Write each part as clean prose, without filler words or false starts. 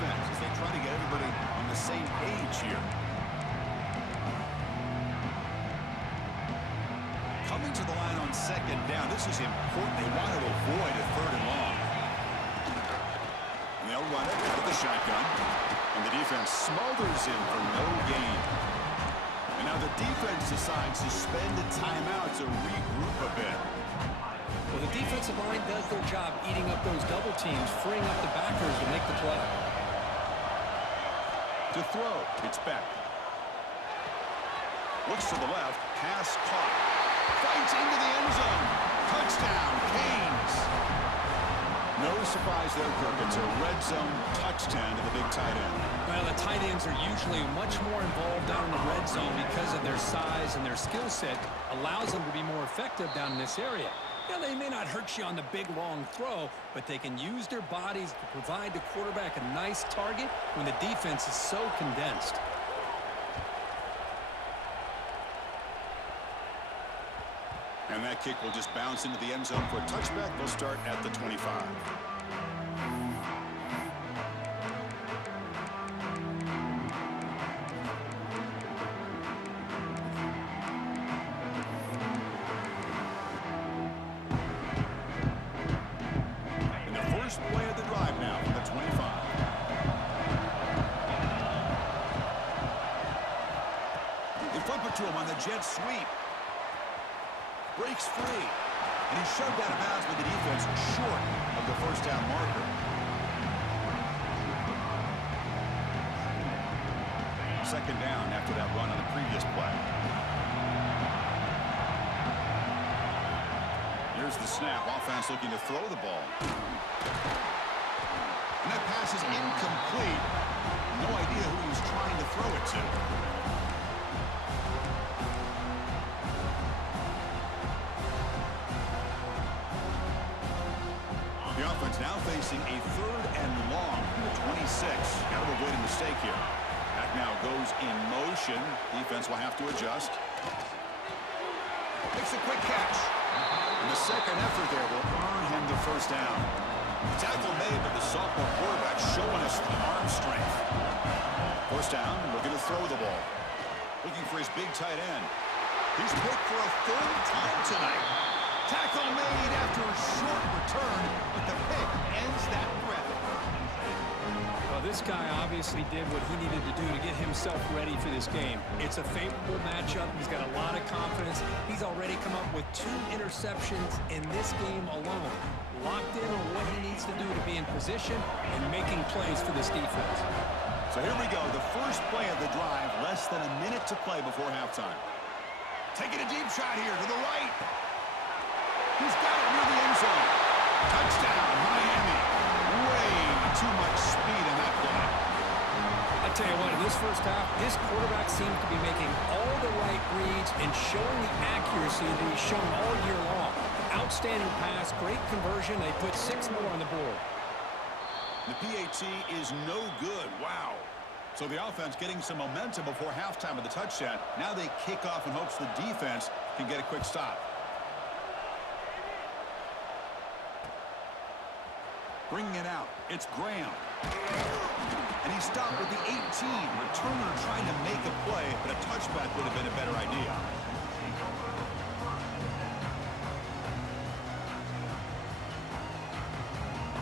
defense as they try to get everybody on the same page here. Coming to the line on second down. This is important. They want to avoid a third and long. And they'll run it out of the shotgun. And the defense smothers him for no gain. And now the defense decides to spend a timeout to regroup a bit. Well, the defensive line does their job eating up those double teams, freeing up the backers to make the play. To throw, it's Beck. Looks to the left, pass caught. Fights into the end zone. Touchdown, Canes. No surprise there, Kirk. It's a red zone touchdown to the big tight end. Well, the tight ends are usually much more involved down in the red zone because of their size and their skill set allows them to be more effective down in this area. Now, they may not hurt you on the big, long throw, but they can use their bodies to provide the quarterback a nice target when the defense is so condensed. And that kick will just bounce into the end zone for a touchback. They'll start at the 25. And the first play of the drive now from the 25. They flip it to him on the jet sweep. Breaks free, and he's shoved out of bounds with the defense short of the first down marker. Second down after that run on the previous play. Here's the snap. Offense looking to throw the ball. And that pass is incomplete. No idea who he was trying to throw it to. The offense now facing a third and long from the 26. Got to avoid a mistake here. That now goes in motion. Defense will have to adjust. Makes a quick catch. And the second effort there will earn him the first down. Tackle made, but the sophomore quarterback showing us the arm strength. First down, looking to throw the ball. Looking for his big tight end. He's picked for a third time tonight. Tackle made after a short return, but the pick ends that threat. Well, this guy obviously did what he needed to do to get himself ready for this game. It's a favorable matchup. He's got a lot of confidence. He's already come up with 2 interceptions in this game alone. Locked in on what he needs to do to be in position and making plays for this defense. So here we go, the first play of the drive, less than a minute to play before halftime. Taking a deep shot here to the right. He's got it near the end zone. Touchdown, Miami. Way too much speed in that play. I tell you what, in this first half, this quarterback seems to be making all the right reads and showing the accuracy that he's shown all year long. Outstanding pass, great conversion. They put 6 more on the board. The PAT is no good. Wow. So the offense getting some momentum before halftime of the touchdown. Now they kick off in hopes the defense can get a quick stop. Bringing it out, it's Graham. And he stopped with the 18. Returner trying to make a play, but a touchback would have been a better idea.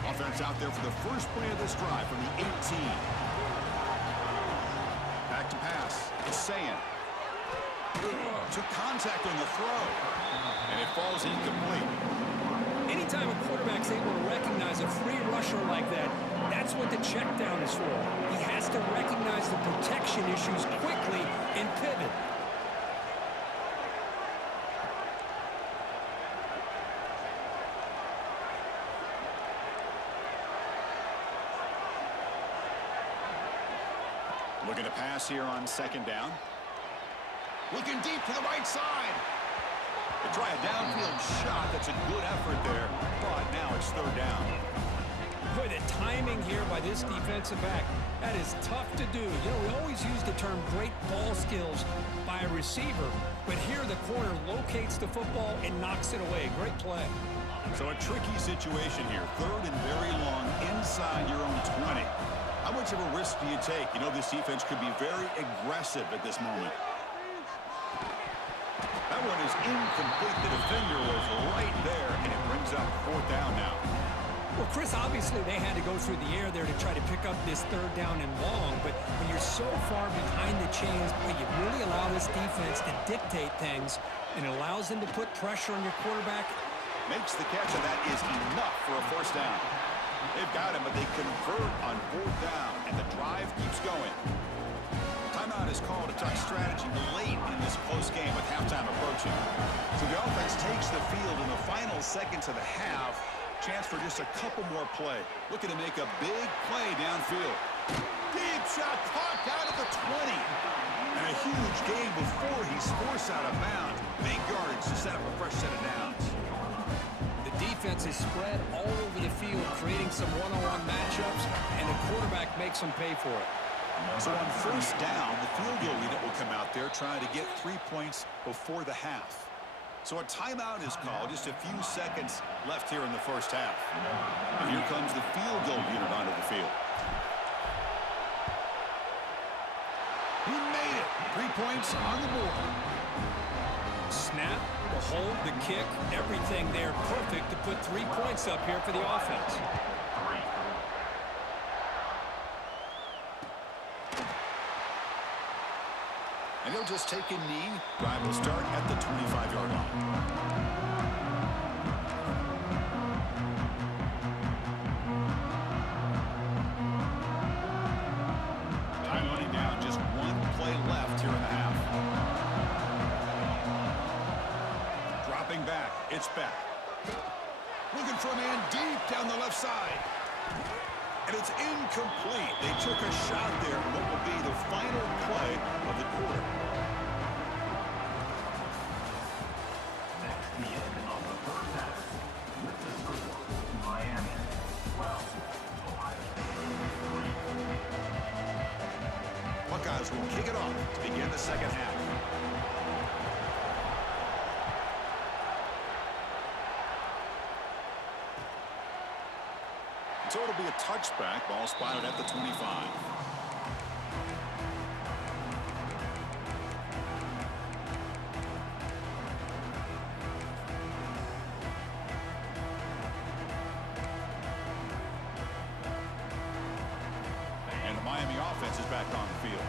Offense out there for the first play of this drive from the 18. Back to pass. It's Sayan. Took contact on the throw. And it falls incomplete. Anytime a quarterback's able to recognize a free rusher like that, that's what the check down is for. He has to recognize the protection issues quickly and pivot. Looking to pass here on second down. Looking deep to the right side. They try a downfield shot. That's a good effort there, but now it's third down. Boy, the timing here by this defensive back, that is tough to do. You know, we always use the term great ball skills by a receiver, but here the corner locates the football and knocks it away. Great play. So a tricky situation here. Third and very long inside your own 20. How much much of a risk do you take? You know this defense could be very aggressive at this moment. That one is incomplete. The defender was right there, and it brings up fourth down now. Well, Chris, obviously they had to go through the air there to try to pick up this third down and long, but when you're so far behind the chains, boy, you really allow this defense to dictate things, and it allows them to put pressure on your quarterback. Makes the catch, and that is enough for a first down. They've got him, but they convert on fourth down, and the drive keeps going. Timeout is called to talk strategy late in this close game with halftime approaching. So the offense takes the field in the final seconds of the half. Chance for just a couple more play. Looking to make a big play downfield. Deep shot caught down at the 20. And a huge gain before he's forced out of bounds. Big yardage to set up a fresh set of downs. The defense is spread all over the field, creating some one-on-one matchups, and the quarterback makes them pay for it. So on first down, the field goal unit will come out there trying to get 3 points before the half. So a timeout is called. Just a few seconds left here in the first half. And here comes the field goal unit onto the field. He made it. 3 points on the board. Snap, the hold, the kick, everything there perfect to put 3 points up here for the offense. And he'll just take a knee. Drive will start at the 25-yard line. Time running down. Just one play left here in the half. Dropping back. It's back. Looking for a man deep down the left side. And it's incomplete. They took a shot there on what will be the final play of the quarter. That's the end of the first half. With the score, Miami 12, Ohio State 3. Buckeyes will kick it off to begin the second half. So it'll be a touchback. Ball spotted at the 25. And the Miami offense is back on the field.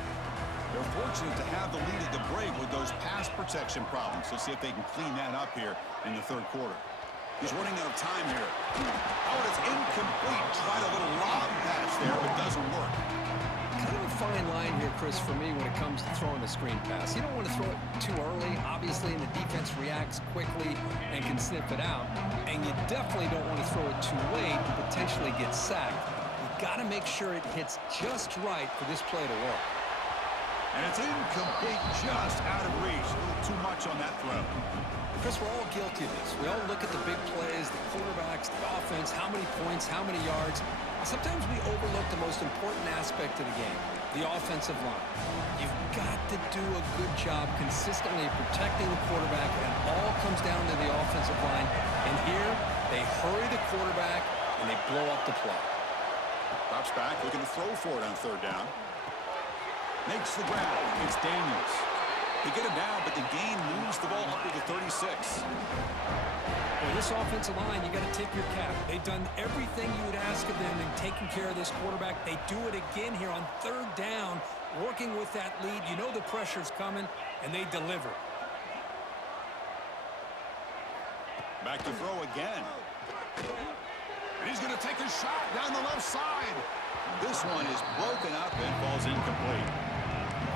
They're fortunate to have the lead at the break with those pass protection problems. Let's see if they can clean that up here in the third quarter. He's running out of time here. Oh, it's incomplete. Tried a little lob pass there, but doesn't work. Kind of a fine line here, Chris, for me when it comes to throwing a screen pass. You don't want to throw it too early, obviously, and the defense reacts quickly and can sniff it out. And you definitely don't want to throw it too late and potentially get sacked. You've got to make sure it hits just right for this play to work. And it's incomplete, just out of reach. A little too much on that throw. Chris, we're all guilty of this. We all look at the big plays, the quarterbacks, the offense, how many points, how many yards. Sometimes we overlook the most important aspect of the game, the offensive line. You've got to do a good job consistently protecting the quarterback, and it all comes down to the offensive line. And here, they hurry the quarterback, and they blow up the play. Drops back, looking to throw for it on third down. Makes the ground. It's Daniels. They get him down, but the gain moves the ball up to the 36. Well, this offensive line, you got to tip your cap. They've done everything you would ask of them in taking care of this quarterback. They do it again here on third down, working with that lead. You know the pressure's coming, and they deliver. Back to throw again. And he's going to take a shot down the left side. This one is broken up and falls incomplete.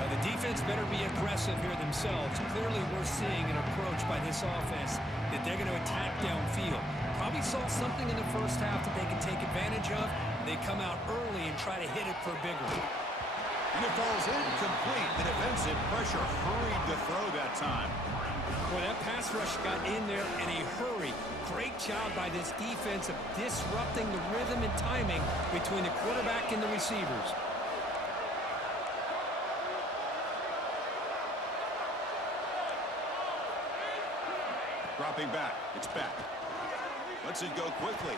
The defense better be aggressive here themselves. Clearly, we're seeing an approach by this offense that they're going to attack downfield. Probably saw something in the first half that they can take advantage of. They come out early and try to hit it for a big one. And it falls incomplete. The defensive pressure hurried to throw that time. Boy, that pass rush got in there in a hurry. Great job by this defense of disrupting the rhythm and timing between the quarterback and the receivers. Dropping back. It's back. Lets it go quickly.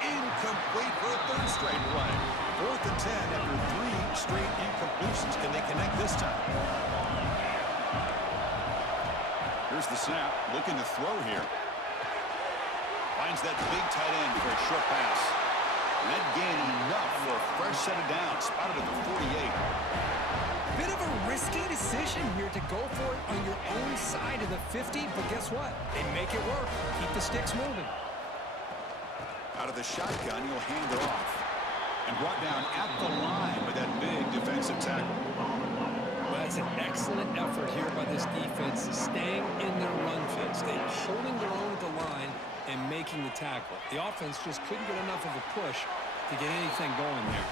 Incomplete for a third straight play. 4th and 10 after 3 straight incompletions. Can they connect this time? Here's the snap. Looking to throw here. Finds that big tight end for a short pass. And that gain enough for a fresh set of downs. Spotted at the 48. Bit of a risky decision here to go for it on your own side of the 50, but guess what? They make it work. Keep the sticks moving. Out of the shotgun, he'll hand it off. And brought down at the line with that big defensive tackle. Well, that's an excellent effort here by this defense, staying in their run fits. They're holding their own at the line and making the tackle. The offense just couldn't get enough of a push to get anything going there.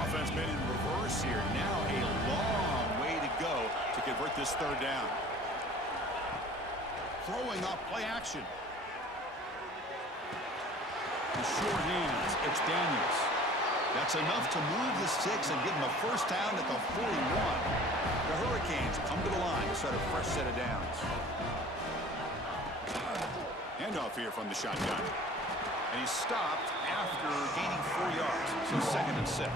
Offense made in reverse here. Now a long way to go to convert this 3rd down. Throwing off play action. The short hands. It's Daniels. That's enough to move the sticks and give them a first down at the 41. The Hurricanes come to the line to start a fresh set of downs. Handoff here from the shotgun. And he's stopped after gaining 4 yards. So 2nd and 6.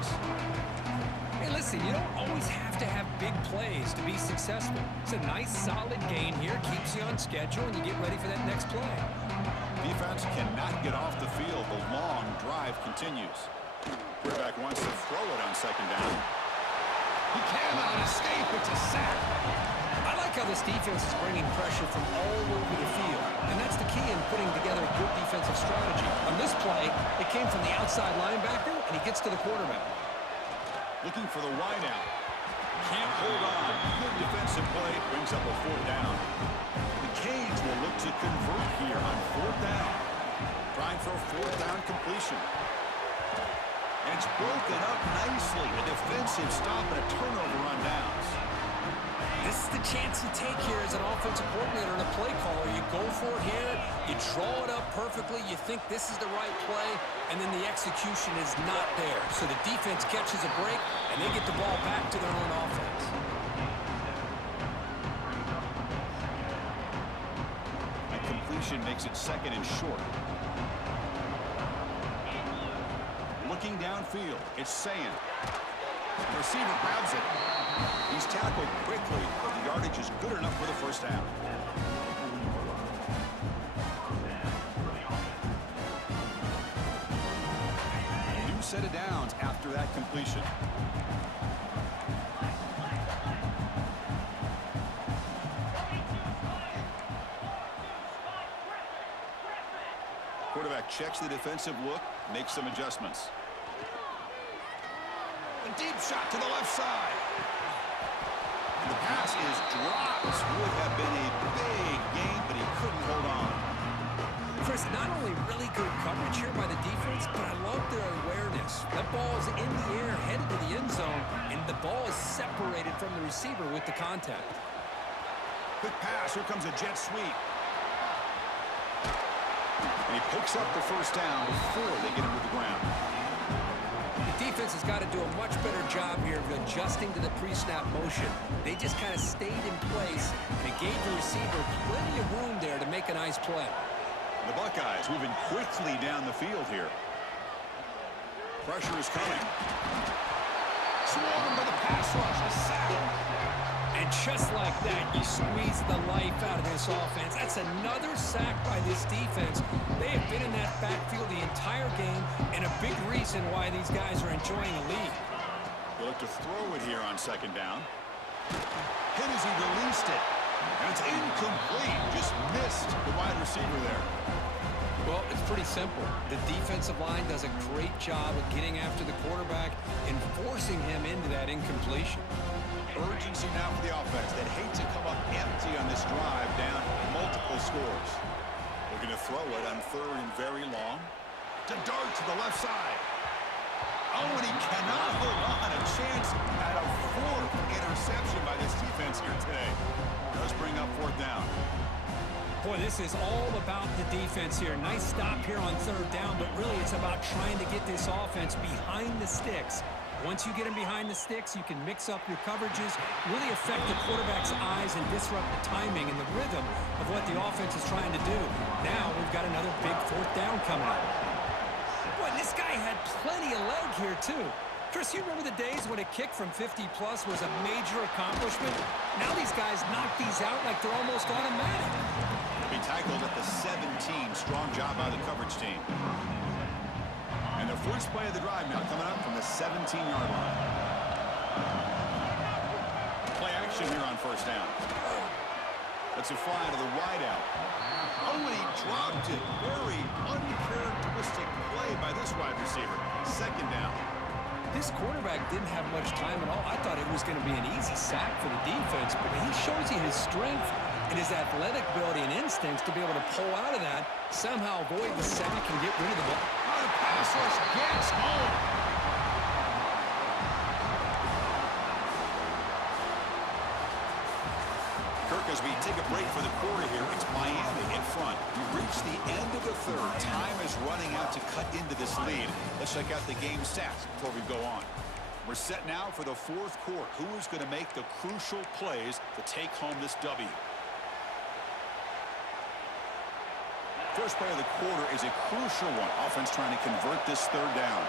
Hey, listen, you don't always have to have big plays to be successful. It's a nice, solid gain here. Keeps you on schedule, and you get ready for that next play. Defense cannot get off the field. The long drive continues. Quarterback wants to throw it on 2nd down. He cannot escape. It's a sack. I like how this defense is bringing pressure from all over the field, and that's the key in putting together a good defensive strategy. On this play, it came from the outside linebacker, and he gets to the quarterback. Looking for the wideout. Can't hold on. Good defensive play. Brings up a 4th down. The Canes will look to convert here on 4th down. Trying for a 4th down completion. And it's broken up nicely. A defensive stop and a turnover on downs. This is the chance you take here as an offensive coordinator and a play caller. You go for it here, you draw it up perfectly, you think this is the right play, and then the execution is not there. So the defense catches a break, and they get the ball back to their own offense. That completion makes it 2nd and short. Looking downfield, it's Sayan. The receiver grabs it. He's tackled quickly, but the yardage is good enough for the first down. A new set of downs after that completion. Quarterback checks the defensive look, makes some adjustments. A deep shot to the left side. The pass is dropped. Would have been a big gain, but he couldn't hold on. Chris, not only really good coverage here by the defense, but I love their awareness. That ball's in the air, headed to the end zone, and the ball is separated from the receiver with the contact. Quick pass. Here comes a jet sweep. And he picks up the first down before they get him to the ground. The defense has got to do a much better job here of adjusting to the pre-snap motion. They just kind of stayed in place, and it gave the receiver plenty of room there to make a nice play. The Buckeyes moving quickly down the field here. Pressure is coming. Swarmed by the pass rush. A sack. And just like that, you squeeze the life out of this offense. That's another sack by this defense. They have been in that backfield the entire game, and a big reason why these guys are enjoying a lead. He'll look to throw it here on 2nd down. Hit as he released it. And it's incomplete. Just missed the wide receiver there. Well, it's pretty simple. The defensive line does a great job of getting after the quarterback and forcing him into that incompletion. Urgency now for the offense. They'd hate to come up empty on this drive, down multiple scores. Looking to throw it on 3rd and very long. To dart to the left side. Oh, and he cannot hold on. A chance at a 4th interception by this defense here today. Does bring up 4th down. Boy, this is all about the defense here. Nice stop here on third down, but really it's about trying to get this offense behind the sticks. Once you get them behind the sticks, you can mix up your coverages, really affect the quarterback's eyes and disrupt the timing and the rhythm of what the offense is trying to do. Now we've got another big fourth down coming up. Boy, this guy had plenty of leg here, too. Chris, you remember the days when a kick from 50-plus was a major accomplishment? Now these guys knock these out like they're almost automatic. He'll be tackled at the 17. Strong job by the coverage team. And the first play of the drive now coming up from the 17-yard line. Play action here on first down. That's a fly to the wideout. Oh, and he dropped it. Very uncharacteristic play by this wide receiver. Second down. This quarterback didn't have much time at all. I thought it was going to be an easy sack for the defense, but he shows you his strength and his athletic ability and instincts to be able to pull out of that, somehow avoid the sack and get rid of the ball. Oh, the pass rush gets home. Kirk, as we take a break for the quarter here, it's Miami in front. We reach the end of the third. Time is running out to cut into this lead. Let's check out the game stats before we go on. We're set now for the fourth quarter. Who is going to make the crucial plays to take home this W? First play of the quarter is a crucial one. Offense trying to convert this third down.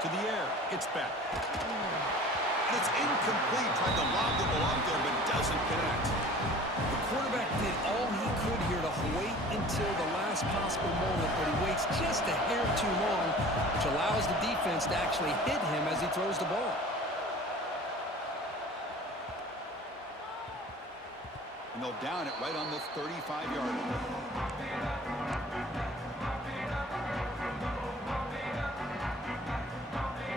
To the air. It's back. And it's incomplete. Tried to lob the ball up there, but doesn't connect. The quarterback did all he could here to wait until the last possible moment, but he waits just a hair too long, which allows the defense to actually hit him as he throws the ball. And they'll down it right on the 35-yard line.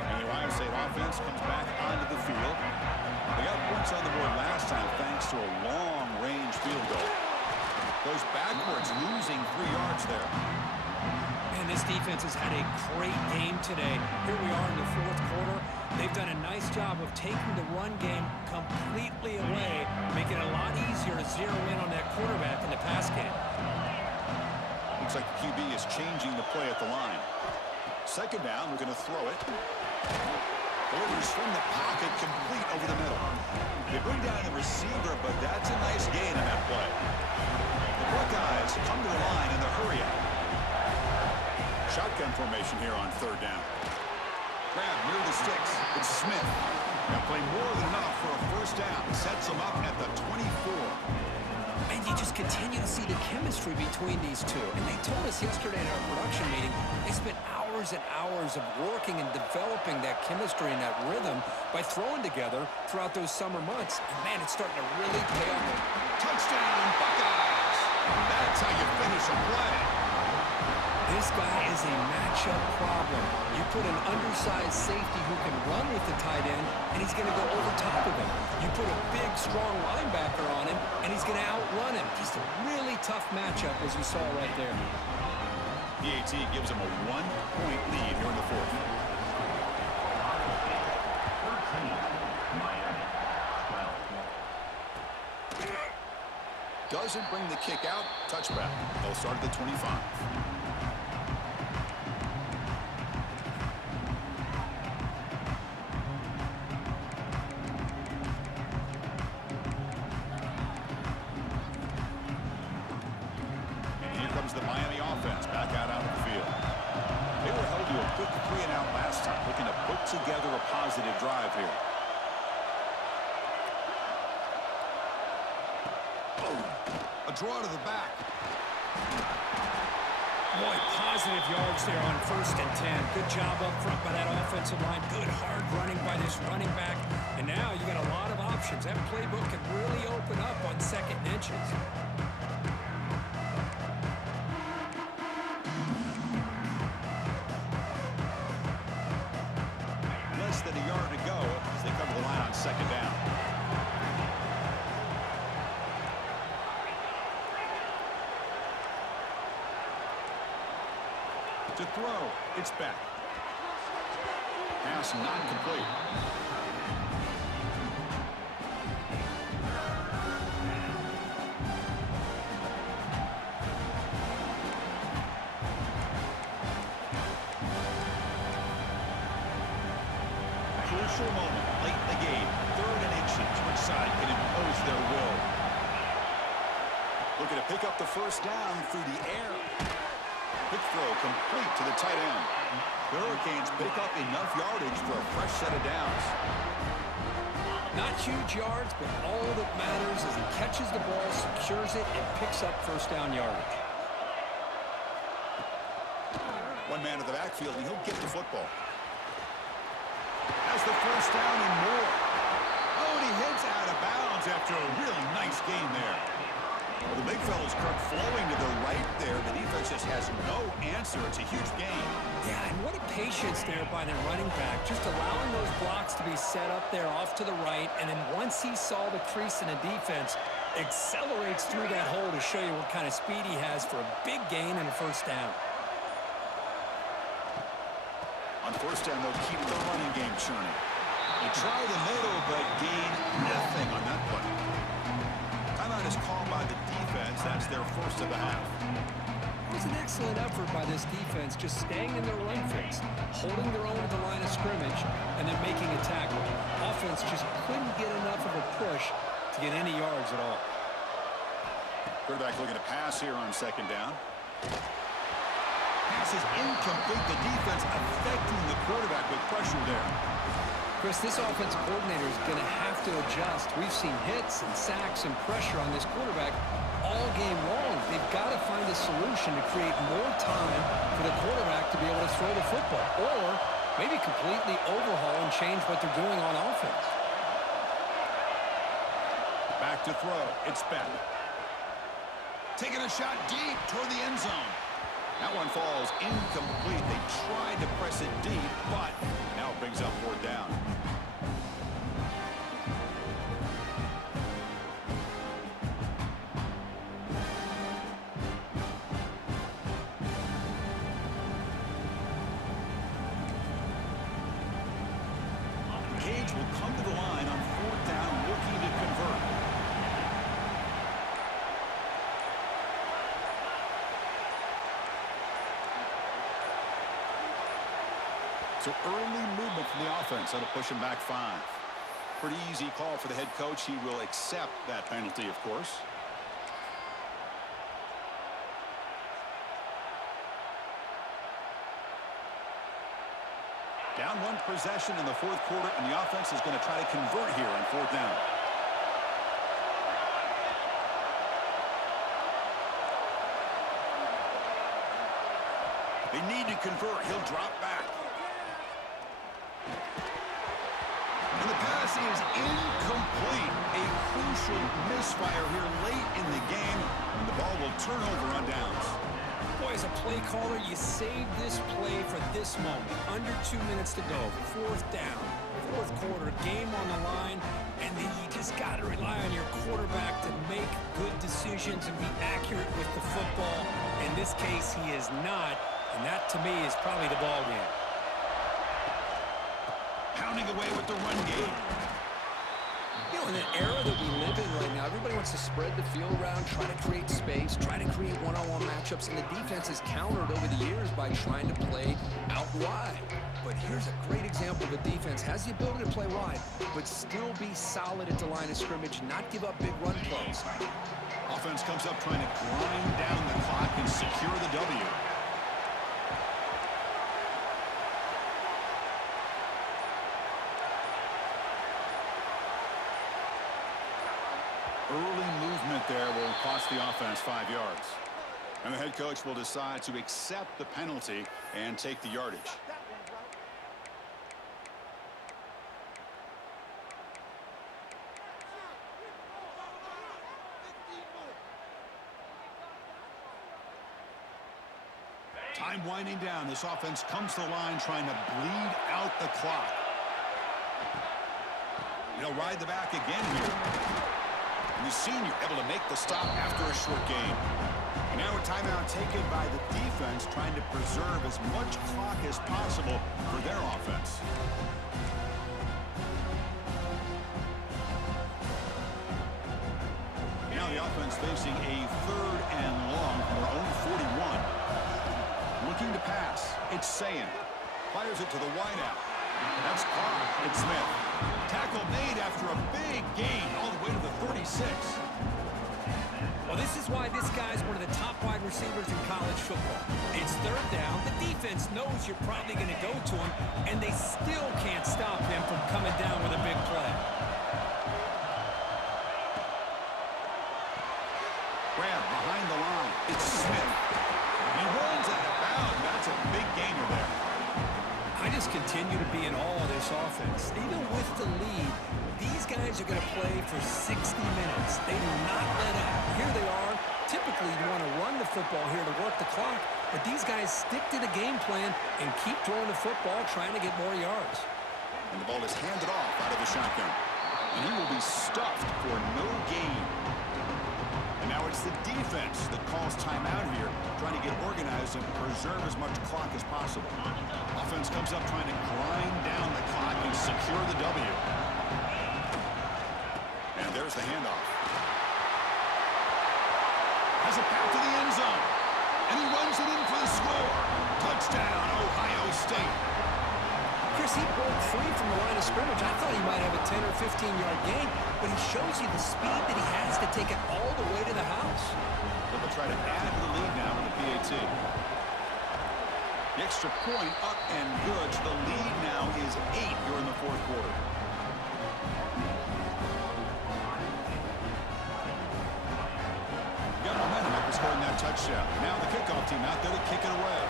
And the Ohio State offense comes back onto the field. They got points on the board last time thanks to a long-range field goal. Goes backwards, losing 3 yards there. Man, this defense has had a great game today. Here we are in the fourth quarter. They've done a nice job of taking the run game completely away, making it a lot easier to zero in on that quarterback in the pass game. Looks like the QB is changing the play at the line. Second down, we're going to throw it. Delivers from the pocket, complete over the middle. They bring down the receiver, but that's a nice gain in that play. The Buckeyes come to the line in the hurry up. Shotgun formation here on third down. Grab near the sticks. It's Smith. Now play more than enough for a first down. Sets them up at the 24. And you just continue to see the chemistry between these two. And they told us yesterday in our production meeting, they spent hours and hours of working and developing that chemistry and that rhythm by throwing together throughout those summer months. And man, it's starting to really pay off. Touchdown, Buckeyes! That's how you finish a play. This guy is a matchup problem. You put an undersized safety who can run with the tight end, and he's going to go over top of him. You put a big, strong linebacker on him, and he's going to outrun him. Just a really tough matchup, as you saw right there. PAT gives him a 1-point lead here in the fourth. 13, Miami, 12. Doesn't bring the kick out. Touchback. They'll start at the 25. The Miami offense back out onto the field. They were held to a quick 3-and-out last time, looking to put together a positive drive here. Oh, a draw to the back. Boy, positive yards there on 1st and 10. Good job up front by that offensive line. Good hard running by this running back. And now you got a lot of options. That playbook can really open up on 2nd and inches. Less than a yard to go as they come to the line on 2nd down. To throw, it's back. Pass not complete. crucial moment late in the game. 3rd and inches. Which side can impose their will? Looking to pick up the first down through the air. Quick throw complete to the tight end. The Hurricanes pick up enough yardage for a fresh set of downs. Not huge yards, but all that matters is he catches the ball, secures it, and picks up first down yardage. One man in the backfield, and he'll get the football. Has the first down and more. Oh, and he heads out of bounds after a real nice game there. Well, the big fella's Kirk flowing to the right there. The defense just has no answer. It's a huge gain. Yeah, and what a patience there by the running back, just allowing those blocks to be set up there off to the right, and then once he saw the crease in the defense, accelerates through that hole to show you what kind of speed he has for a big gain and a first down. On first down, they'll keep the running game churning. They try the middle, but gain nothing on that play. Timeout is called by the defense. That's their first of the half. It was an excellent effort by this defense, just staying in their run fix, holding their own at the line of scrimmage, and then making a tackle. Offense just couldn't get enough of a push to get any yards at all. Quarterback looking to pass here on 2nd down. Pass is incomplete. The defense affecting the quarterback with pressure there. Chris, this offensive coordinator is going to have to adjust. We've seen hits and sacks and pressure on this quarterback all game long. They've got to find a solution to create more time for the quarterback to be able to throw the football, or maybe completely overhaul and change what they're doing on offense. Back to throw. It's Ben. Taking a shot deep toward the end zone. That one falls incomplete. They tried to press it deep, but now it brings up 4th down. Cage will come to the line on 4th down, looking to convert. So early movement from the offense. That'll push him back 5. Pretty easy call for the head coach. He will accept that penalty, of course. Down 1 possession in the 4th quarter, and the offense is going to try to convert here on 4th down. They need to convert. He'll drop back. And the pass is incomplete. A crucial misfire here late in the game, and the ball will turn over on downs. Boy, as a play caller, you save this play for this moment. Under 2 minutes to go. 4th down. 4th quarter, game on the line, and then you just got to rely on your quarterback to make good decisions and be accurate with the football. In this case, he is not, and that to me is probably the ball game. Pounding away with the run game. You know, in an era that we live in right now, everybody wants to spread the field around, try to create space, try to create one-on-one matchups, and the defense has countered over the years by trying to play out wide. But here's a great example of a defense has the ability to play wide, but still be solid at the line of scrimmage, not give up big run plays. Offense comes up trying to grind down the clock and secure the W. Early movement there will cost the offense 5 yards. And the head coach will decide to accept the penalty and take the yardage. Time winding down. This offense comes to the line trying to bleed out the clock. They'll ride the back again here. And the senior able to make the stop after a short game. And now a timeout taken by the defense trying to preserve as much clock as possible for their offense. Now the offense facing a 3rd and long from their own 41. Looking to pass. It's Sayan. Fires it to the wideout. That's caught. It's Smith. Tackle made after a big gain all the way to the 46. Well, this is why this guy's one of the top wide receivers in college football. It's third down. The defense knows you're probably going to go to him, and they still can't stop him from coming down with a big play. Grab behind the line. It's Smith. He runs out of bounds. That's a big gainer there. I just continue to be in awe of this offense. Even with the lead, these guys are going to play for 60 minutes. They do not let up. Here they are. Typically, you want to run the football here to work the clock, but these guys stick to the game plan and keep throwing the football, trying to get more yards. And the ball is handed off out of the shotgun. And he will be stuffed for no gain. And now it's the defense that calls timeout here, trying to get organized and preserve as much clock as possible. Offense comes up trying to grind down the clock and secure the W. And there's the handoff. Has it back to the end zone. And he runs it in for the score. Touchdown, Ohio State. Chris, he broke free from the line of scrimmage. I thought he might have a 10 or 15-yard gain, but he shows you the speed that he has to take it all the way to the house. So they'll try to add to the lead now with the PAT. The extra point up and good. So the lead now is 8 here in the fourth quarter. Got momentum after scoring that touchdown. Now the kickoff team out there to kick it away.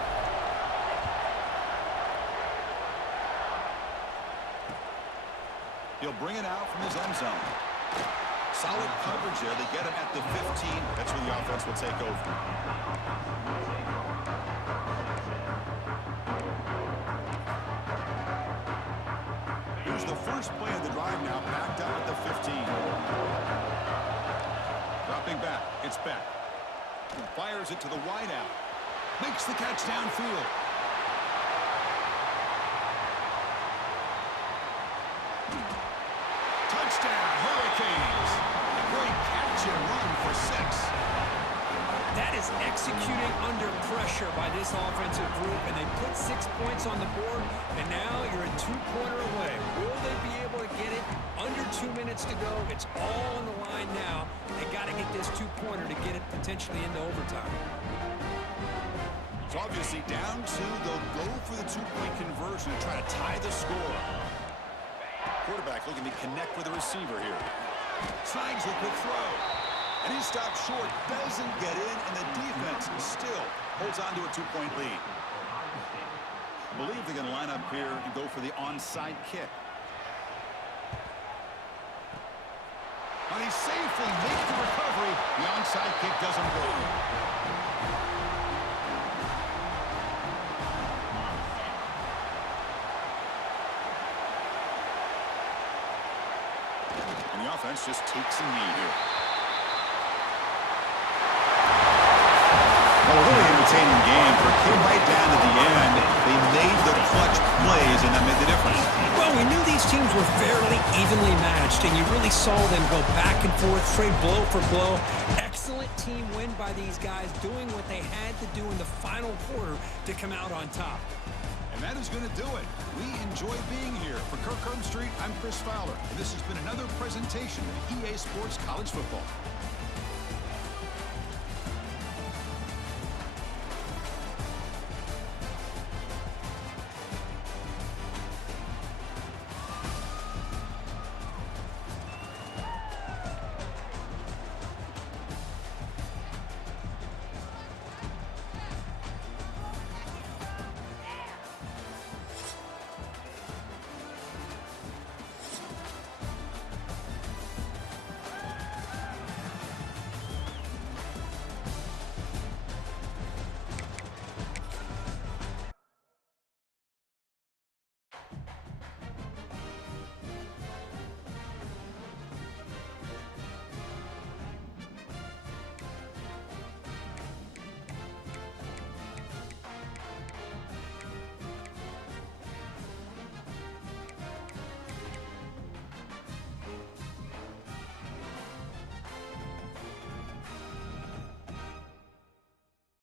He'll bring it out from his end zone. Solid coverage there. They get him at the 15. That's where the offense will take over. Here's the first play of the drive now, backed up at the 15. Dropping back, it's Beck. He fires it to the wideout. Makes the catch downfield. Touchdown, Hurricanes. A great catch and run for 6. That is executing under pressure by this offensive group, and they put 6 points on the board, and now you're a 2-pointer away. Will they be able to get it? Under 2 minutes to go. It's all on the line now. They got to get this 2-pointer to get it potentially into overtime. It's obviously down 2. They'll go for the 2-point conversion and try to tie the score. Quarterback looking to connect with the receiver here. Slides a quick throw. And he stops short, doesn't get in, and the defense still holds on to a 2-point lead. I believe they're going to line up here and go for the onside kick. And he safely makes the recovery. The onside kick doesn't go. And the offense just takes a knee here. Well, a really entertaining game. For it came right down to the end. They made the clutch plays, and that made the difference. Well, we knew these teams were fairly evenly matched, and you really saw them go back and forth, trade blow for blow. Excellent team win by these guys, doing what they had to do in the final quarter to come out on top. And that is going to do it. We enjoy being here. For Kirk Herbstreit, I'm Chris Fowler, and this has been another presentation of EA Sports College Football.